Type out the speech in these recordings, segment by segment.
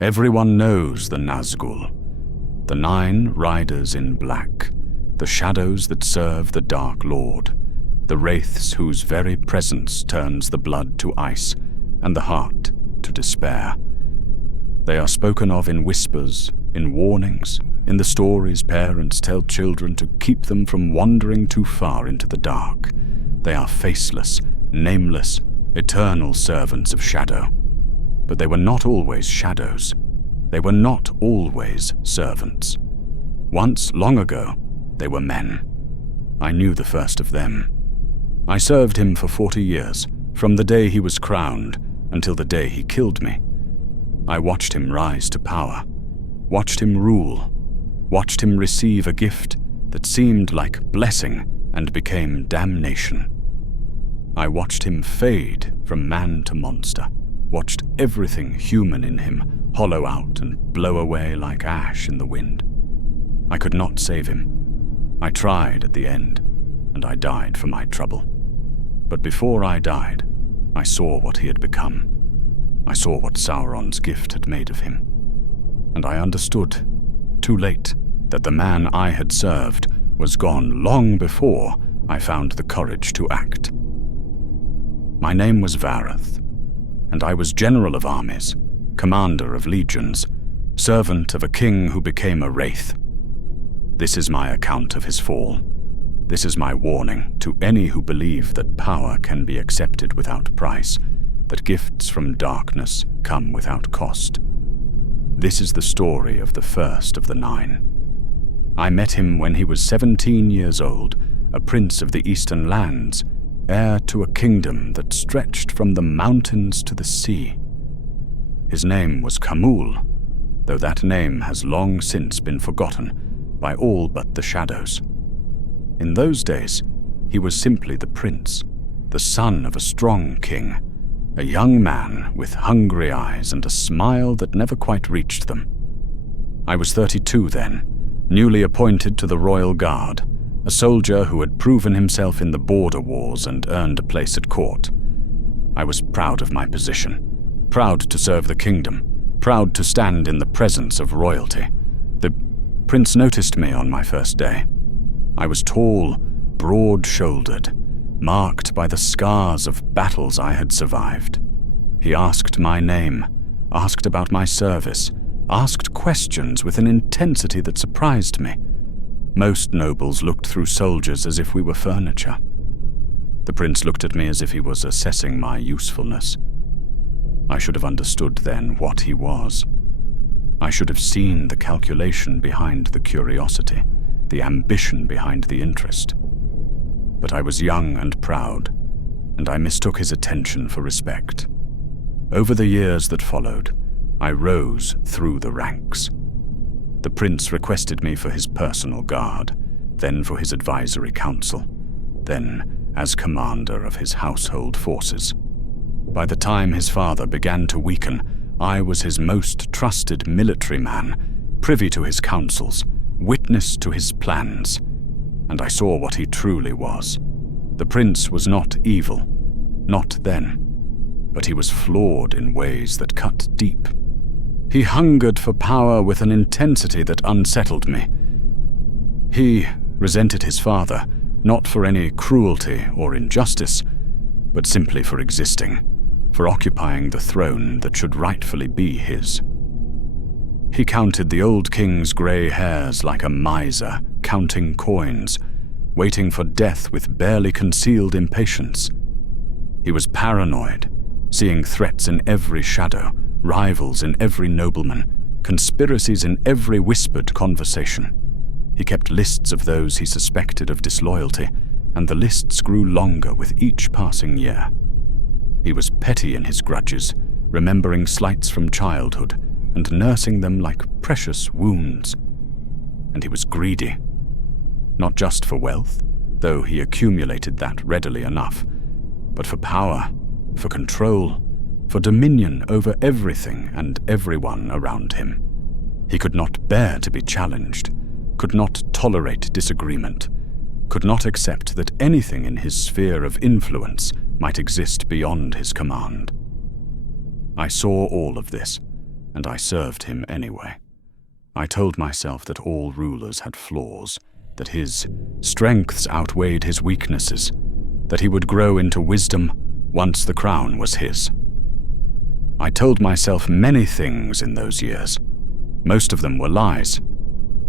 Everyone knows the Nazgûl, the 9 riders in black, the shadows that serve the Dark Lord, the wraiths whose very presence turns the blood to ice and the heart to despair. They are spoken of in whispers, in warnings, in the stories parents tell children to keep them from wandering too far into the dark. They are faceless, nameless, eternal servants of shadow. But they were not always shadows. They were not always servants. Once, long ago, they were men. I knew the first of them. I served him for 40 years, from the day he was crowned until the day he killed me. I watched him rise to power, watched him rule, watched him receive a gift that seemed like blessing and became damnation. I watched him fade from man to monster, watched everything human in him hollow out and blow away like ash in the wind. I could not save him. I tried at the end, and I died for my trouble. But before I died, I saw what he had become. I saw what Sauron's gift had made of him. And I understood, too late, that the man I had served was gone long before I found the courage to act. My name was Wraith, and I was general of armies, commander of legions, servant of a king who became a wraith. This is my account of his fall. This is my warning to any who believe that power can be accepted without price, that gifts from darkness come without cost. This is the story of the first of the 9. I met him when he was 17 years old, a prince of the eastern lands, heir to a kingdom that stretched from the mountains to the sea. His name was Khamûl, though that name has long since been forgotten by all but the shadows. In those days, he was simply the prince, the son of a strong king, a young man with hungry eyes and a smile that never quite reached them. I was 32 then, newly appointed to the royal guard, a soldier who had proven himself in the border wars and earned a place at court. I was proud of my position, proud to serve the kingdom, proud to stand in the presence of royalty. The prince noticed me on my first day. I was tall, broad-shouldered, marked by the scars of battles I had survived. He asked my name, asked about my service, asked questions with an intensity that surprised me. Most nobles looked through soldiers as if we were furniture. The prince looked at me as if he was assessing my usefulness. I should have understood then what he was. I should have seen the calculation behind the curiosity, the ambition behind the interest. But I was young and proud, and I mistook his attention for respect. Over the years that followed, I rose through the ranks. The prince requested me for his personal guard, then for his advisory council, then as commander of his household forces. By the time his father began to weaken, I was his most trusted military man, privy to his counsels, witness to his plans, and I saw what he truly was. The prince was not evil, not then, but he was flawed in ways that cut deep. He hungered for power with an intensity that unsettled me. He resented his father, not for any cruelty or injustice, but simply for existing, for occupying the throne that should rightfully be his. He counted the old king's grey hairs like a miser, counting coins, waiting for death with barely concealed impatience. He was paranoid, seeing threats in every shadow, rivals in every nobleman, conspiracies in every whispered conversation. He kept lists of those he suspected of disloyalty, and the lists grew longer with each passing year. He was petty in his grudges, remembering slights from childhood and nursing them like precious wounds. And he was greedy, not just for wealth, though he accumulated that readily enough, but for power, for control, for dominion over everything and everyone around him. He could not bear to be challenged, could not tolerate disagreement, could not accept that anything in his sphere of influence might exist beyond his command. I saw all of this, and I served him anyway. I told myself that all rulers had flaws, that his strengths outweighed his weaknesses, that he would grow into wisdom once the crown was his. I told myself many things in those years. Most of them were lies,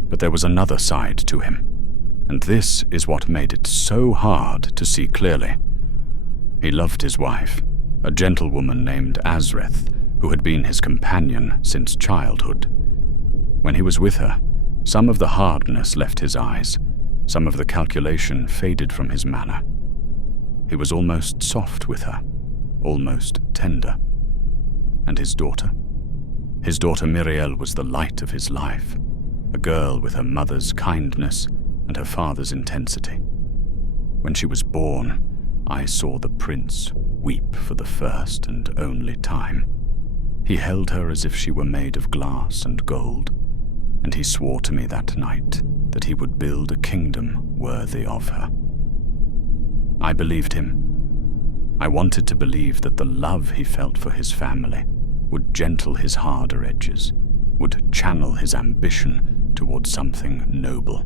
but there was another side to him, and this is what made it so hard to see clearly. He loved his wife, a gentlewoman named Wraith, who had been his companion since childhood. When he was with her, some of the hardness left his eyes, some of the calculation faded from his manner. He was almost soft with her, almost tender. And his daughter? His daughter Miriel was the light of his life, a girl with her mother's kindness and her father's intensity. When she was born, I saw the prince weep for the first and only time. He held her as if she were made of glass and gold, and he swore to me that night that he would build a kingdom worthy of her. I believed him. I wanted to believe that the love he felt for his family would gentle his harder edges, would channel his ambition towards something noble.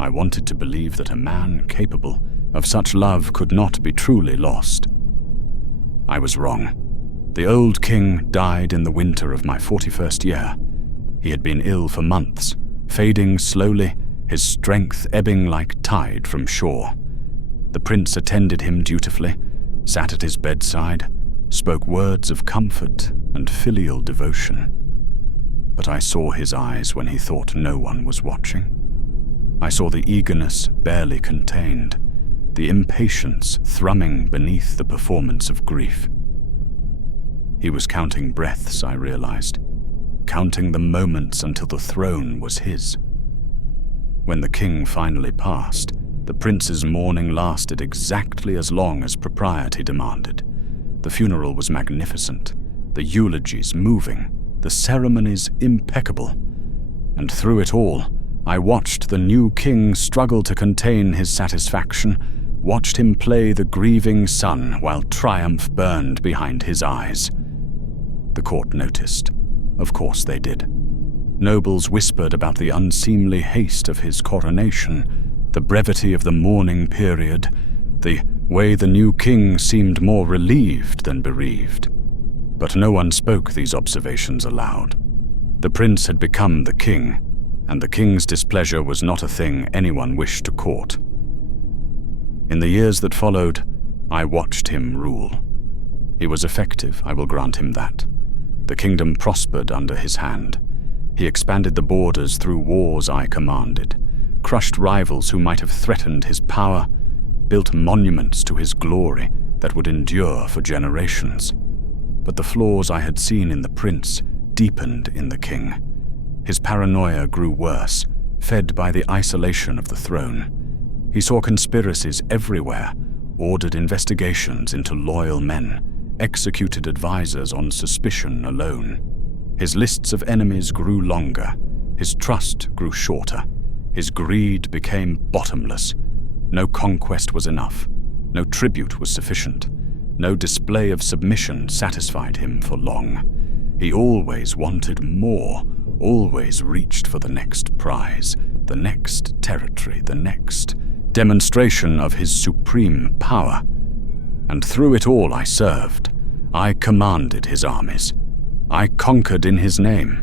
I wanted to believe that a man capable of such love could not be truly lost. I was wrong. The old king died in the winter of my 41st year. He had been ill for months, fading slowly, his strength ebbing like tide from shore. The prince attended him dutifully, sat at his bedside, spoke words of comfort and filial devotion. But I saw his eyes when he thought no one was watching. I saw the eagerness barely contained, the impatience thrumming beneath the performance of grief. He was counting breaths, I realized, counting the moments until the throne was his. When the king finally passed, the prince's mourning lasted exactly as long as propriety demanded. The funeral was magnificent, the eulogies moving, the ceremonies impeccable. And through it all, I watched the new king struggle to contain his satisfaction, watched him play the grieving son while triumph burned behind his eyes. The court noticed. Of course they did. Nobles whispered about the unseemly haste of his coronation, the brevity of the mourning period, the way the new king seemed more relieved than bereaved. But no one spoke these observations aloud. The prince had become the king, and the king's displeasure was not a thing anyone wished to court. In the years that followed, I watched him rule. He was effective, I will grant him that. The kingdom prospered under his hand. He expanded the borders through wars I commanded, crushed rivals who might have threatened his power, built monuments to his glory that would endure for generations. But the flaws I had seen in the prince deepened in the king. His paranoia grew worse, fed by the isolation of the throne. He saw conspiracies everywhere, ordered investigations into loyal men, executed advisors on suspicion alone. His lists of enemies grew longer, his trust grew shorter, his greed became bottomless. No conquest was enough, no tribute was sufficient, no display of submission satisfied him for long. He always wanted more, always reached for the next prize, the next territory, the next demonstration of his supreme power. And through it all I served. I commanded his armies. I conquered in his name.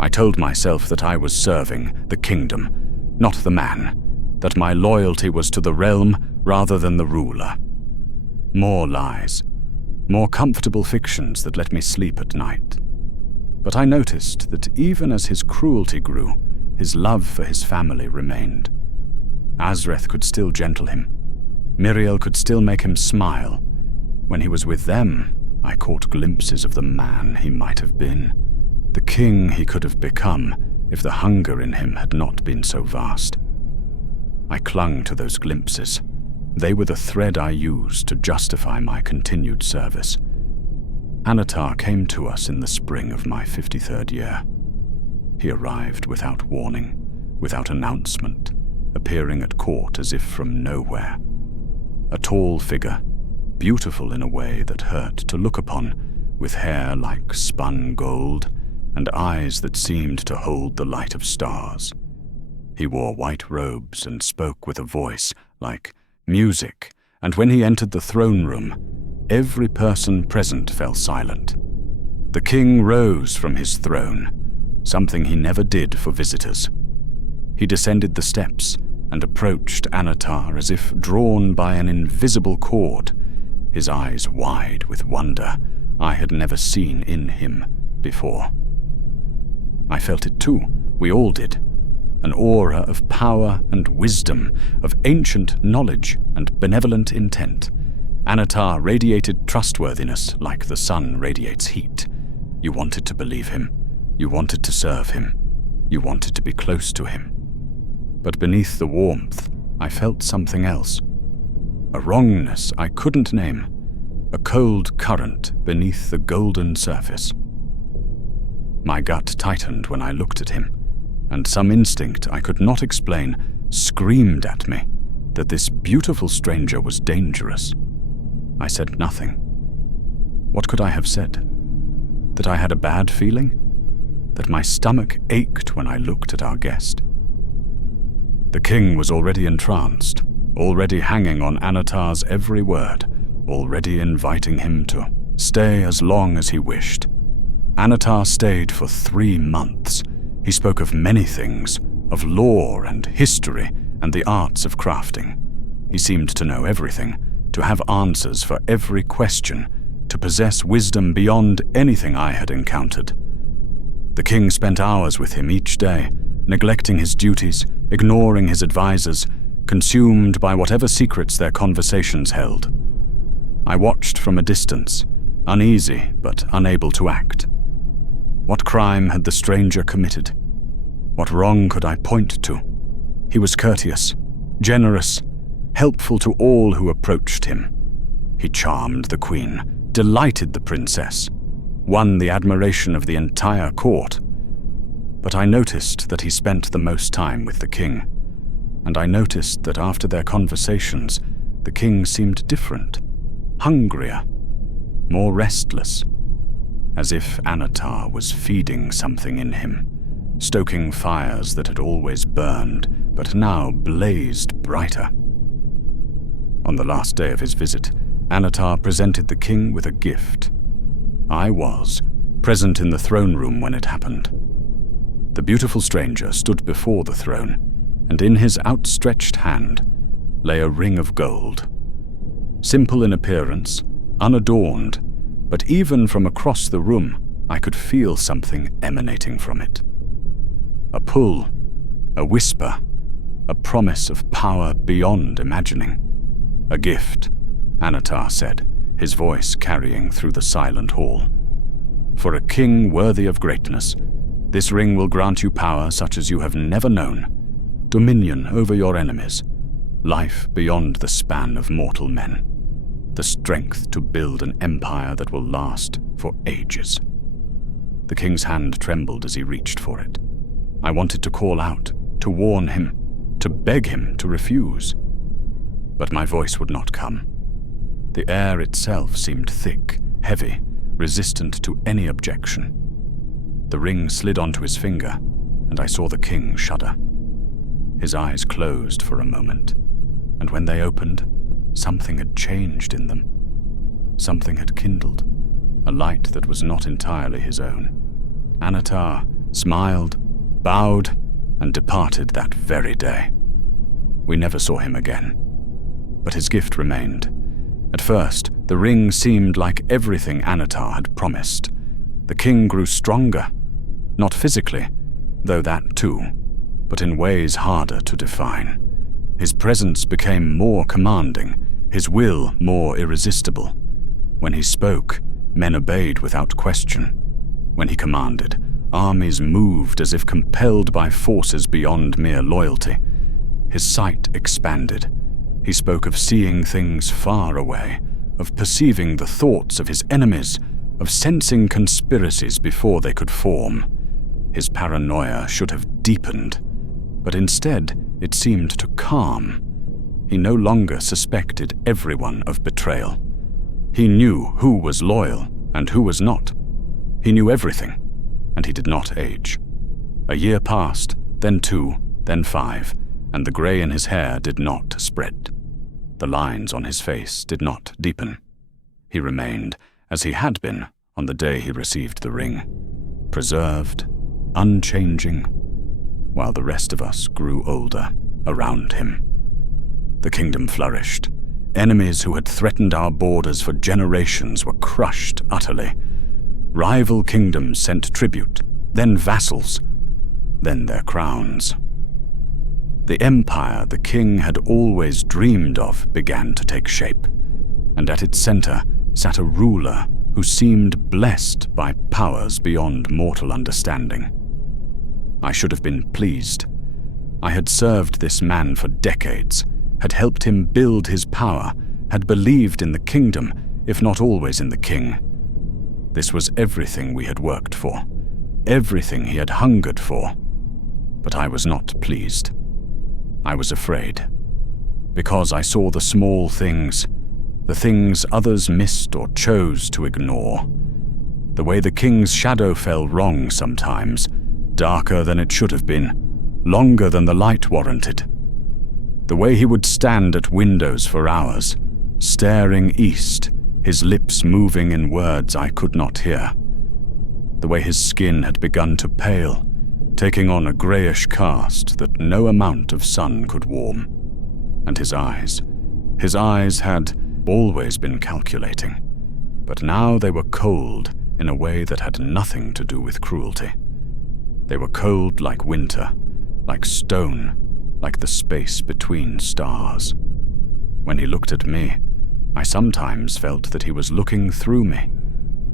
I told myself that I was serving the kingdom, not the man, that my loyalty was to the realm rather than the ruler. More lies, more comfortable fictions that let me sleep at night. But I noticed that even as his cruelty grew, his love for his family remained. Wraith could still gentle him. Miriel could still make him smile. When he was with them, I caught glimpses of the man he might have been, the king he could have become if the hunger in him had not been so vast. I clung to those glimpses. They were the thread I used to justify my continued service. Anatar came to us in the spring of my 53rd year. He arrived without warning, without announcement, appearing at court as if from nowhere. A tall figure, beautiful in a way that hurt to look upon, with hair like spun gold and eyes that seemed to hold the light of stars. He wore white robes and spoke with a voice like music, and when he entered the throne room, every person present fell silent. The king rose from his throne, something he never did for visitors. He descended the steps and approached Anatar as if drawn by an invisible cord, his eyes wide with wonder I had never seen in him before. I felt it too, we all did. An aura of power and wisdom, of ancient knowledge and benevolent intent. Anatar radiated trustworthiness like the sun radiates heat. You wanted to believe him. You wanted to serve him. You wanted to be close to him. But beneath the warmth, I felt something else. A wrongness I couldn't name. A cold current beneath the golden surface. My gut tightened when I looked at him, and some instinct I could not explain screamed at me that this beautiful stranger was dangerous. I said nothing. What could I have said? That I had a bad feeling? That my stomach ached when I looked at our guest? The king was already entranced, already hanging on Anatar's every word, already inviting him to stay as long as he wished. Anatar stayed for 3 months. He spoke of many things, of lore and history and the arts of crafting. He seemed to know everything, to have answers for every question, to possess wisdom beyond anything I had encountered. The king spent hours with him each day, neglecting his duties, ignoring his advisors, consumed by whatever secrets their conversations held. I watched from a distance, uneasy but unable to act. What crime had the stranger committed? What wrong could I point to? He was courteous, generous, helpful to all who approached him. He charmed the queen, delighted the princess, won the admiration of the entire court. But I noticed that he spent the most time with the king, and I noticed that after their conversations, the king seemed different, hungrier, more restless, as if Anatar was feeding something in him, stoking fires that had always burned, but now blazed brighter. On the last day of his visit, Anatar presented the king with a gift. I was present in the throne room when it happened. The beautiful stranger stood before the throne, and in his outstretched hand lay a ring of gold. Simple in appearance, unadorned, but even from across the room, I could feel something emanating from it. A pull, a whisper, a promise of power beyond imagining. A gift, Anatar said, his voice carrying through the silent hall. For a king worthy of greatness, this ring will grant you power such as you have never known, dominion over your enemies, life beyond the span of mortal men, the strength to build an empire that will last for ages. The king's hand trembled as he reached for it. I wanted to call out, to warn him, to beg him to refuse. But my voice would not come. The air itself seemed thick, heavy, resistant to any objection. The ring slid onto his finger, and I saw the king shudder. His eyes closed for a moment, and when they opened, something had changed in them. Something had kindled, a light that was not entirely his own. Anatar smiled, bowed, and departed that very day. We never saw him again, but his gift remained. At first, the ring seemed like everything Anatar had promised. The king grew stronger, not physically, though that too, but in ways harder to define. His presence became more commanding, his will more irresistible. When he spoke, men obeyed without question. When he commanded, armies moved as if compelled by forces beyond mere loyalty. His sight expanded. He spoke of seeing things far away, of perceiving the thoughts of his enemies, of sensing conspiracies before they could form. His paranoia should have deepened, but instead it seemed to calm. He no longer suspected everyone of betrayal. He knew who was loyal And who was not? He knew everything, and he did not age. A year passed, then 2, then 5, and the grey in his hair did not spread. The lines on his face did not deepen. He remained as he had been on the day he received the ring, preserved, unchanging, while the rest of us grew older around him. The kingdom flourished. Enemies who had threatened our borders for generations were crushed utterly. Rival kingdoms sent tribute, then vassals, then their crowns. The empire the king had always dreamed of began to take shape, and at its center sat a ruler who seemed blessed by powers beyond mortal understanding. I should have been pleased. I had served this man for decades, had helped him build his power, had believed in the kingdom, if not always in the king. This was everything we had worked for, everything he had hungered for. But I was not pleased. I was afraid, because I saw the small things, the things others missed or chose to ignore. The way the king's shadow fell wrong sometimes, darker than it should have been, longer than the light warranted. The way he would stand at windows for hours, staring east, his lips moving in words I could not hear. The way his skin had begun to pale, taking on a greyish cast that no amount of sun could warm. And his eyes had always been calculating, but now they were cold in a way that had nothing to do with cruelty. They were cold like winter, like stone, like the space between stars. When he looked at me, I sometimes felt that he was looking through me,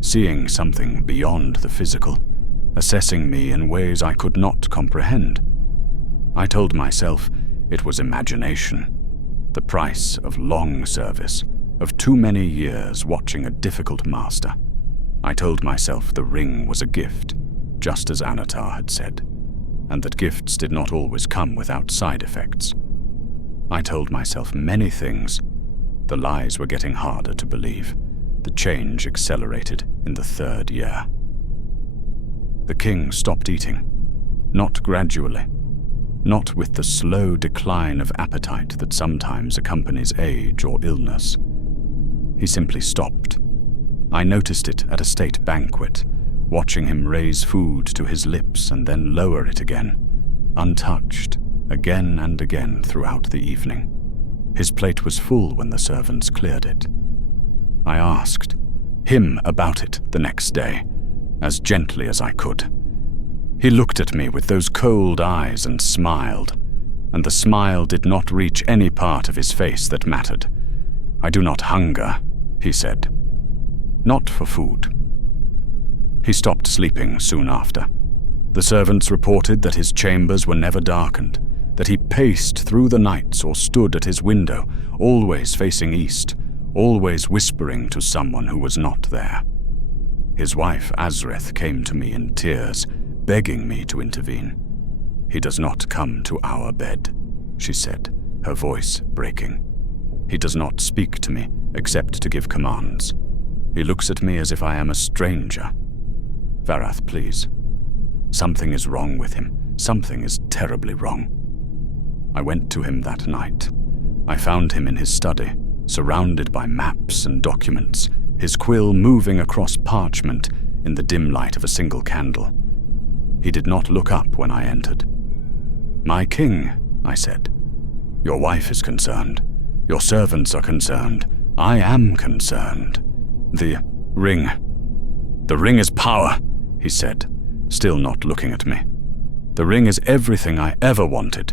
seeing something beyond the physical, assessing me in ways I could not comprehend. I told myself it was imagination, the price of long service, of too many years watching a difficult master. I told myself the ring was a gift, just as Anatar had said, and that gifts did not always come without side effects. I told myself many things. The lies were getting harder to believe. The change accelerated in the 3rd year. The king stopped eating, not gradually, not with the slow decline of appetite that sometimes accompanies age or illness. He simply stopped. I noticed it at a state banquet, watching him raise food to his lips and then lower it again, untouched, again and again throughout the evening. His plate was full when the servants cleared it. I asked him about it the next day, as gently as I could. He looked at me with those cold eyes and smiled, and the smile did not reach any part of his face that mattered. "I do not hunger," he said. "Not for food." He stopped sleeping soon after. The servants reported that his chambers were never darkened, that he paced through the nights or stood at his window, always facing east, always whispering to someone who was not there. His wife Azrith came to me in tears, begging me to intervene. "He does not come to our bed," she said, her voice breaking. "He does not speak to me except to give commands. He looks at me as if I am a stranger. Varath, please. Something is wrong with him. Something is terribly wrong." I went to him that night. I found him in his study, surrounded by maps and documents, his quill moving across parchment in the dim light of a single candle. He did not look up when I entered. "My king," I said, "your wife is concerned. Your servants are concerned. I am concerned. The ring is power," he said, still not looking at me. "The ring is everything I ever wanted.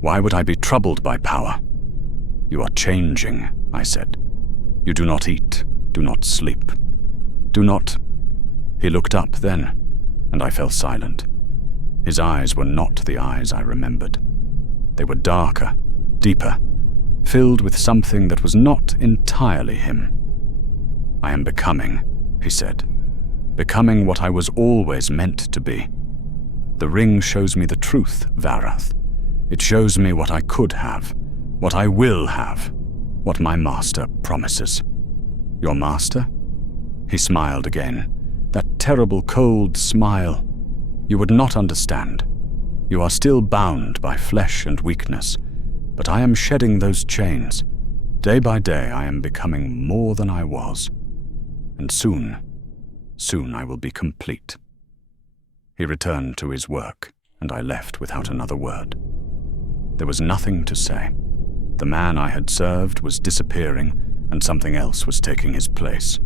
Why would I be troubled by power?" "You are changing," I said. "You do not eat, do not sleep, do not..." He looked up then, and I fell silent. His eyes were not the eyes I remembered. They were darker, deeper, filled with something that was not entirely him. "I am becoming," he said, "becoming what I was always meant to be. The ring shows me the truth, Varath. It shows me what I could have, what I will have, what my master promises." "Your master?" He smiled again, that terrible cold smile. You would not understand. You are still bound by flesh and weakness, but I am shedding those chains. Day by day I am becoming more than I was. And soon I will be complete. He returned to his work, and I left without another word. There was nothing to say. The man I had served was disappearing, and something else was taking his place.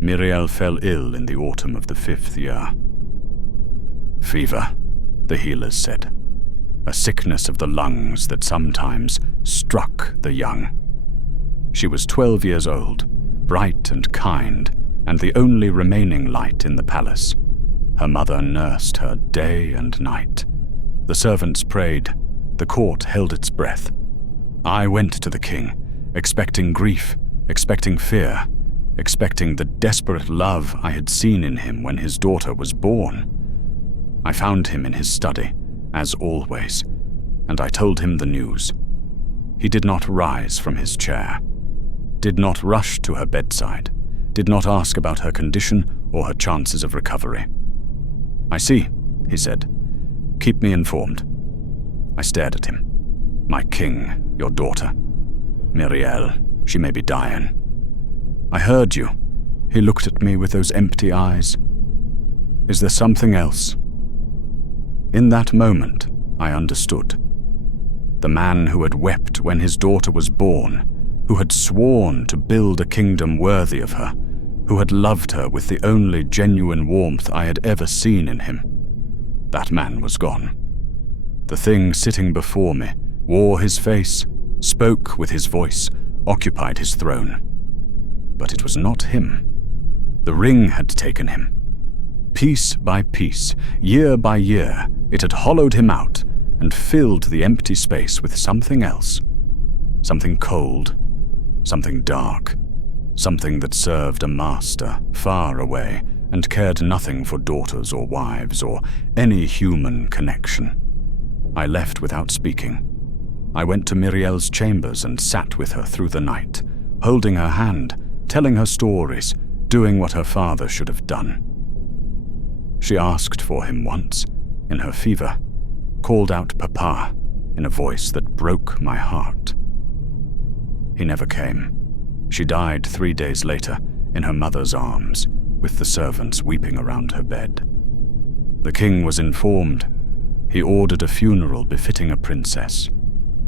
Miriel fell ill in the autumn of the 5th year. Fever, the healers said. A sickness of the lungs that sometimes struck the young. She was 12 years old, bright and kind, and the only remaining light in the palace. Her mother nursed her day and night. The servants prayed. The court held its breath. I went to the king, expecting grief, expecting fear, expecting the desperate love I had seen in him when his daughter was born. I found him in his study, as always, and I told him the news. He did not rise from his chair, did not rush to her bedside, did not ask about her condition or her chances of recovery. "I see," he said. "Keep me informed." I stared at him. "My king, your daughter. Miriel, she may be dying." "I heard you." He looked at me with those empty eyes. "Is there something else?" In that moment, I understood. The man who had wept when his daughter was born, who had sworn to build a kingdom worthy of her, who had loved her with the only genuine warmth I had ever seen in him. That man was gone. The thing sitting before me wore his face, spoke with his voice, occupied his throne. But it was not him. The ring had taken him. Piece by piece, year by year, it had hollowed him out and filled the empty space with something else. Something cold, something dark, something that served a master far away and cared nothing for daughters or wives or any human connection. I left without speaking. I went to Miriel's chambers and sat with her through the night, holding her hand, telling her stories, doing what her father should have done. She asked for him once, in her fever, called out Papa in a voice that broke my heart. He never came. She died 3 days later, in her mother's arms, with the servants weeping around her bed. The king was informed. He ordered a funeral befitting a princess.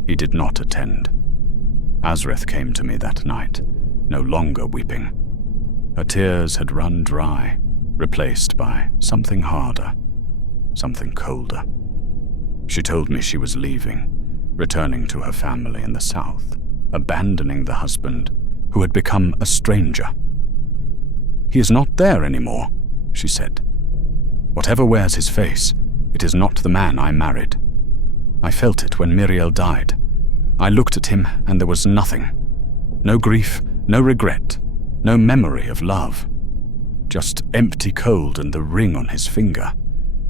He did not attend. Azrith came to me that night, no longer weeping. Her tears had run dry, replaced by something harder, something colder. She told me she was leaving, returning to her family in the south, abandoning the husband who had become a stranger. "He is not there anymore," she said. "Whatever wears his face, it is not the man I married. I felt it when Miriel died. I looked at him and there was nothing. No grief, no regret, no memory of love. Just empty cold and the ring on his finger."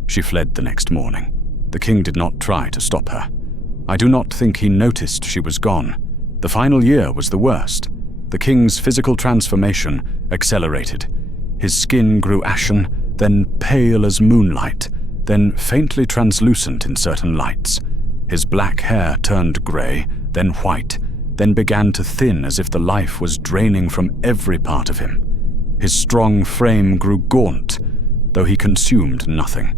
She fled the next morning. The king did not try to stop her. I do not think he noticed she was gone. The final year was the worst. The king's physical transformation accelerated. His skin grew ashen, then pale as moonlight, then faintly translucent in certain lights. His black hair turned grey, then white, then began to thin as if the life was draining from every part of him. His strong frame grew gaunt, though he consumed nothing.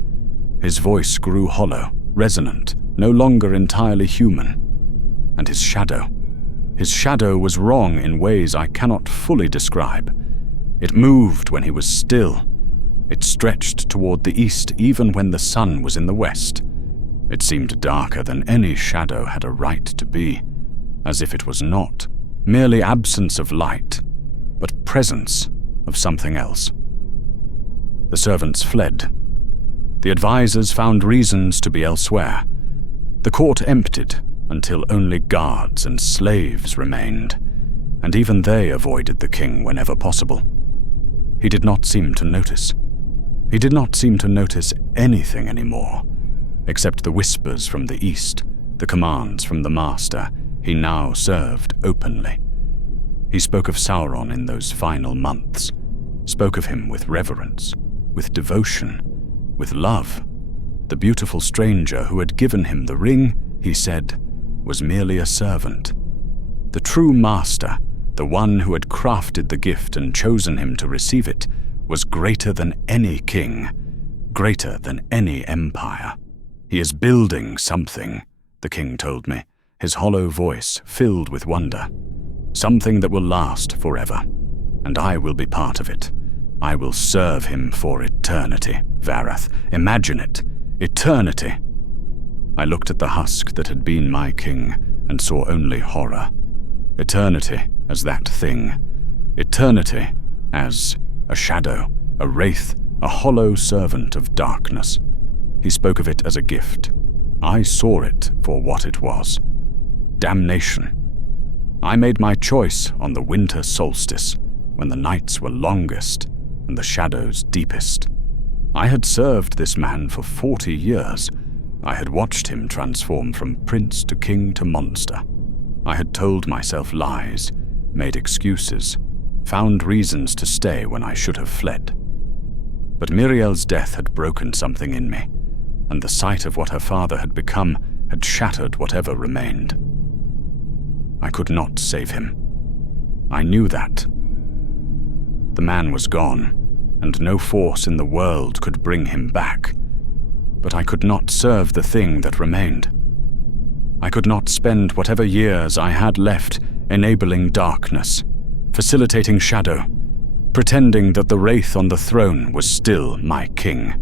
His voice grew hollow, resonant, no longer entirely human. And his shadow was wrong in ways I cannot fully describe. It moved when he was still. It stretched toward the east even when the sun was in the west. It seemed darker than any shadow had a right to be, as if it was not merely absence of light, but presence of something else. The servants fled. The advisors found reasons to be elsewhere. The court emptied until only guards and slaves remained, and even they avoided the king whenever possible. He did not seem to notice. He did not seem to notice anything anymore, except the whispers from the east, the commands from the master he now served openly. He spoke of Sauron in those final months. spoke of him with reverence, with devotion, with love. The beautiful stranger who had given him the ring, he said, was merely a servant. The true master, the one who had crafted the gift and chosen him to receive it, was greater than any king, greater than any empire. He is building something, the king told me, his hollow voice filled with wonder. Something that will last forever, and I will be part of it. I will serve him for eternity, Wraith. Imagine it, eternity. I looked at the husk that had been my king and saw only horror. Eternity as that thing. Eternity as a shadow, a wraith, a hollow servant of darkness. He spoke of it as a gift. I saw it for what it was. Damnation. I made my choice on the winter solstice, when the nights were longest and the shadows deepest. I had served this man for 40 years. I had watched him transform from prince to king to monster. I had told myself lies, made excuses, found reasons to stay when I should have fled. But Miriel's death had broken something in me, and the sight of what her father had become had shattered whatever remained. I could not save him. I knew that. The man was gone, and no force in the world could bring him back. But I could not serve the thing that remained. I could not spend whatever years I had left enabling darkness, facilitating shadow, pretending that the wraith on the throne was still my king.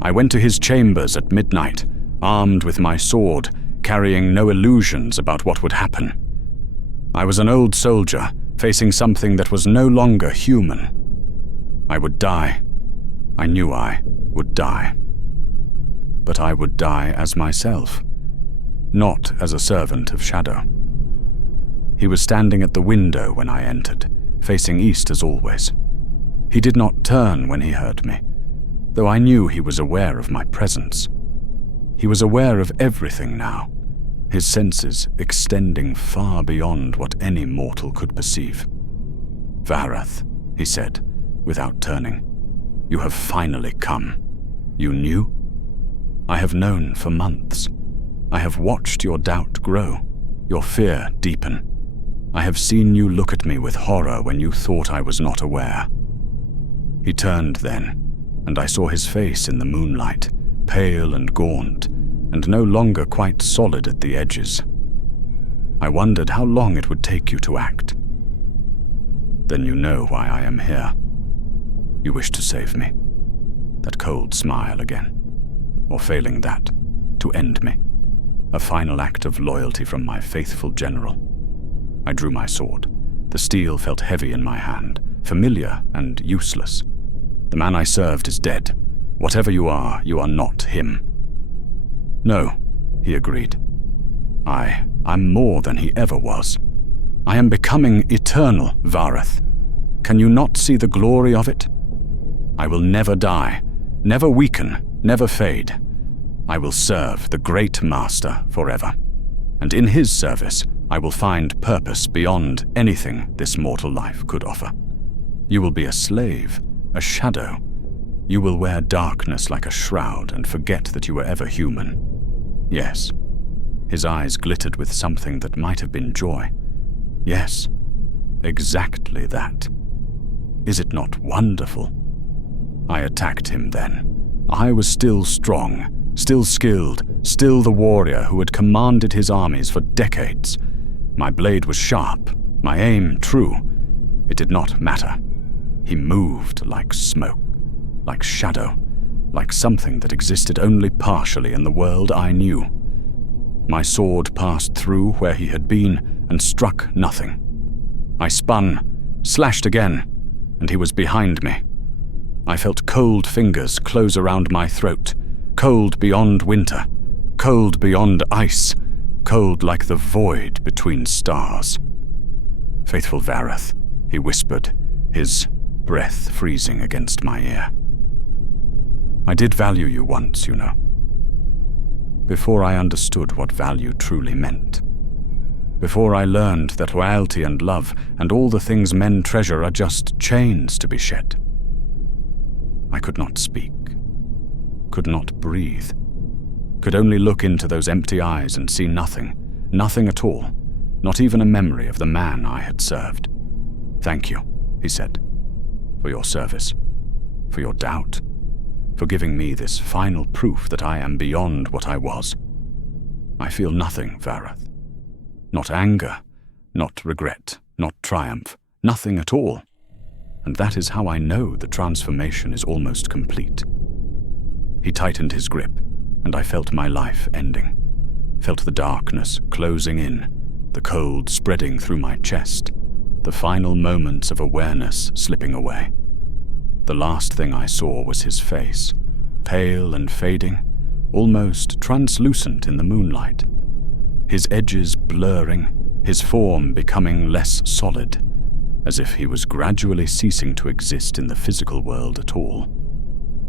I went to his chambers at midnight, armed with my sword, carrying no illusions about what would happen. I was an old soldier, facing something that was no longer human. I would die. I knew I would die. But I would die as myself, not as a servant of shadow. He was standing at the window when I entered, facing east as always. He did not turn when he heard me, though I knew he was aware of my presence. He was aware of everything now, his senses extending far beyond what any mortal could perceive. "Wraith," he said, without turning, "you have finally come. You knew? I have known for months. I have watched your doubt grow, your fear deepen. I have seen you look at me with horror when you thought I was not aware." He turned then, and I saw his face in the moonlight, pale and gaunt, and no longer quite solid at the edges. I wondered how long it would take you to act. "Then you know why I am here. You wish to save me." That cold smile again. Or failing that, to end me. A final act of loyalty from my faithful general. I drew my sword. The steel felt heavy in my hand, familiar and useless. "The man I served is dead. Whatever you are not him." "No," he agreed. I'm more than he ever was. I am becoming eternal, Wraith. Can you not see the glory of it? I will never die, never weaken, never fade. I will serve the great master forever, and in his service I will find purpose beyond anything this mortal life could offer. You will be a slave, a shadow. You will wear darkness like a shroud and forget that you were ever human. Yes." His eyes glittered with something that might have been joy. "Yes, exactly that. Is it not wonderful?" I attacked him then. I was still strong, still skilled, still the warrior who had commanded his armies for decades. My blade was sharp, my aim true. It did not matter. He moved like smoke, like shadow, like something that existed only partially in the world I knew. My sword passed through where he had been and struck nothing. I spun, slashed again, and he was behind me. I felt cold fingers close around my throat, cold beyond winter, cold beyond ice, cold like the void between stars. "Faithful Wraith," he whispered, his breath freezing against my ear. "I did value you once, you know. Before I understood what value truly meant. before I learned that loyalty and love and all the things men treasure are just chains to be shed. I could not speak, could not breathe, could only look into those empty eyes and see nothing, nothing at all, not even a memory of the man I had served. "Thank you," he said, "for your service, for your doubt, for giving me this final proof that I am beyond what I was. I feel nothing, Wraith. Not anger, not regret, not triumph, nothing at all. And that is how I know the transformation is almost complete." He tightened his grip, and I felt my life ending. Felt the darkness closing in, the cold spreading through my chest, the final moments of awareness slipping away. The last thing I saw was his face, pale and fading, almost translucent in the moonlight. His edges blurring, his form becoming less solid, as if he was gradually ceasing to exist in the physical world at all.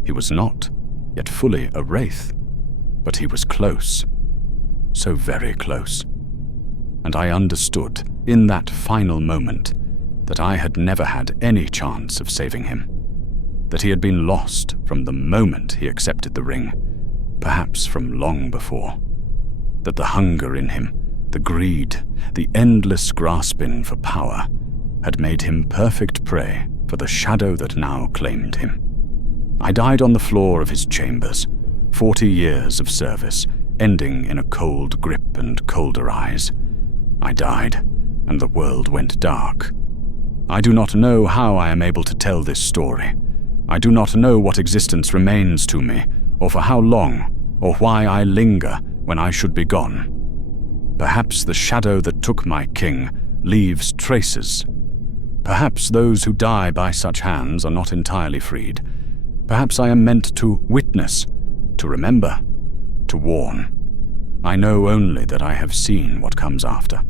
He was not, yet fully a wraith, but he was close, so very close. And I understood, in that final moment, that I had never had any chance of saving him, that he had been lost from the moment he accepted the ring, perhaps from long before, that the hunger in him, the greed, the endless grasping for power, had made him perfect prey for the shadow that now claimed him. I died on the floor of his chambers, 40 years of service, ending in a cold grip and colder eyes. I died, and the world went dark. I do not know how I am able to tell this story. I do not know what existence remains to me, or for how long, or why I linger when I should be gone. Perhaps the shadow that took my king leaves traces. Perhaps those who die by such hands are not entirely freed. Perhaps I am meant to witness, to remember, to warn. I know only that I have seen what comes after.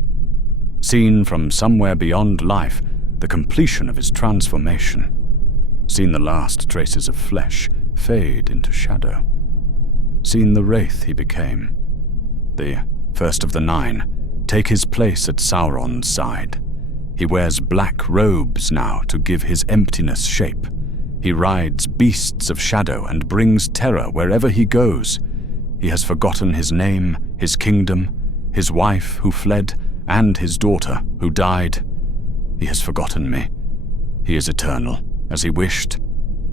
Seen from somewhere beyond life the completion of his transformation. Seen the last traces of flesh fade into shadow. Seen the wraith he became, the first of the nine, take his place at Sauron's side. He wears black robes now to give his emptiness shape. He rides beasts of shadow and brings terror wherever he goes. He has forgotten his name, his kingdom, his wife who fled, and his daughter who died. He has forgotten me. He is eternal, as he wished,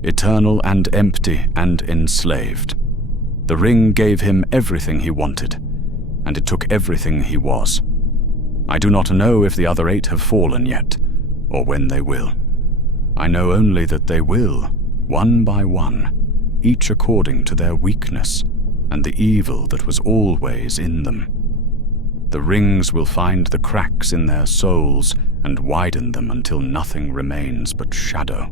eternal and empty and enslaved. The ring gave him everything he wanted, and it took everything he was. I do not know if the other 8 have fallen yet, or when they will. I know only that they will, one by one, each according to their weakness and the evil that was always in them. The rings will find the cracks in their souls and widen them until nothing remains but shadow.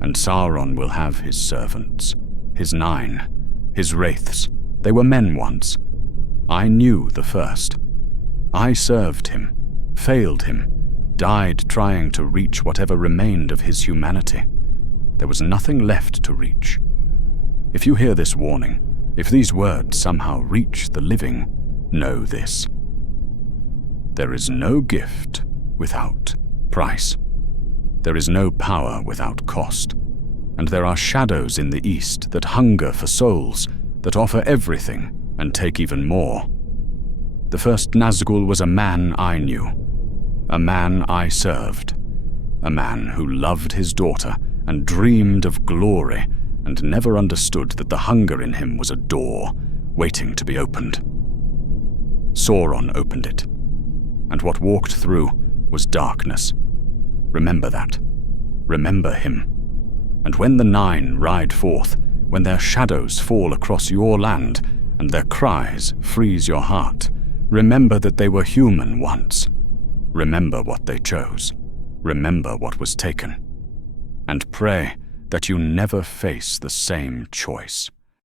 And Sauron will have his servants, his 9, his wraiths. They were men once. I knew the first. I served him, failed him, died trying to reach whatever remained of his humanity. There was nothing left to reach. If you hear this warning, if these words somehow reach the living, know this. There is no gift without price. There is no power without cost. And there are shadows in the east that hunger for souls, that offer everything and take even more. The first Nazgul was a man I knew, a man I served, a man who loved his daughter and dreamed of glory and never understood that the hunger in him was a door waiting to be opened. Sauron opened it, and what walked through was darkness. Remember that. Remember him. And when the 9 ride forth, when their shadows fall across your land and their cries freeze your heart, remember that they were human once. Remember what they chose. Remember what was taken. And pray that you never face the same choice.